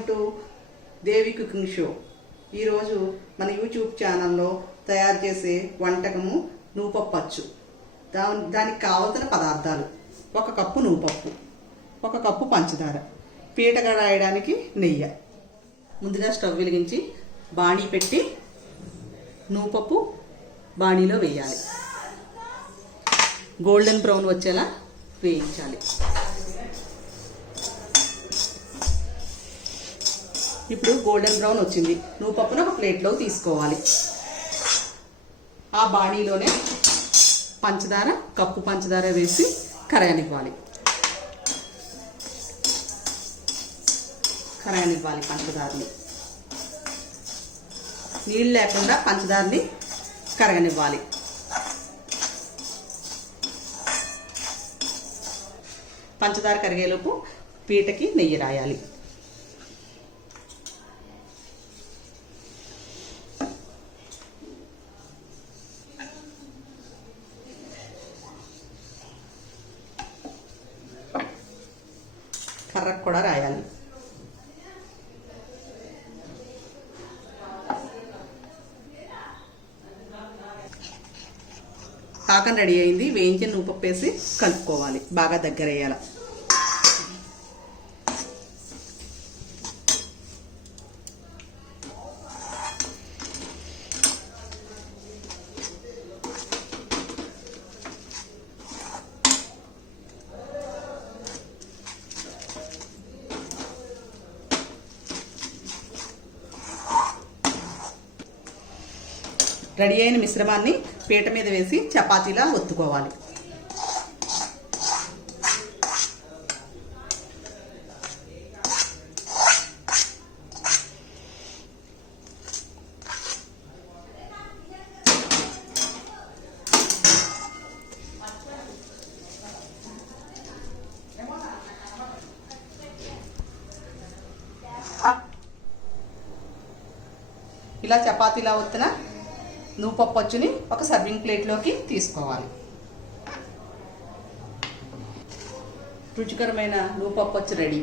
Welcome to Devi cooking show. ఈరోజు మన YouTube ఛానల్లో తయారు చేసే వంటకము నువ్వుపప్పు అచ్చు. దానికి కావలసిన పదార్థాలు: 1 కప్పు నువ్వుపప్పు, 1 కప్పు పంచదార, పీట రాయడానికి నెయ్యి. ముందుగా స్టవ్ వెలిగించి బాణీ పెట్టి నువ్వుపప్పు బాణీలో వేయాలి. గోల్డెన్ బ్రౌన్ వచ్చేలా వేయించాలి. ఇప్పుడు గోల్డెన్ బ్రౌన్ వచ్చింది. నువ్వుపప్పును ఒక ప్లేట్లో తీసుకోవాలి. ఆ బాణీలోనే కప్పు పంచదార వేసి కరగనివ్వాలి. పంచదారని నీళ్ళు లేకుండా పంచదారని కరగనివ్వాలి. పంచదార కరిగేలోపు పీటకి నెయ్యి రాయాలి. కర్రకు కూడా రాయాలి. పాకం రెడీ అయింది. వేయించిన నువ్వుపప్పు వేసి కలుపుకోవాలి. బాగా దగ్గర వేయాలి. రెడీ అయిన మిశ్రమాన్ని పీట మీద వేసి చపాతీలా ఒత్తుకోవాలి. ఇలా చపాతీలా ఒత్తిన నువ్వుపప్పు అచ్చుని ఒక సర్వింగ్ ప్లేట్లోకి తీసుకోవాలి. రుచికరమైన నువ్వుపప్పు అచ్చు రెడీ.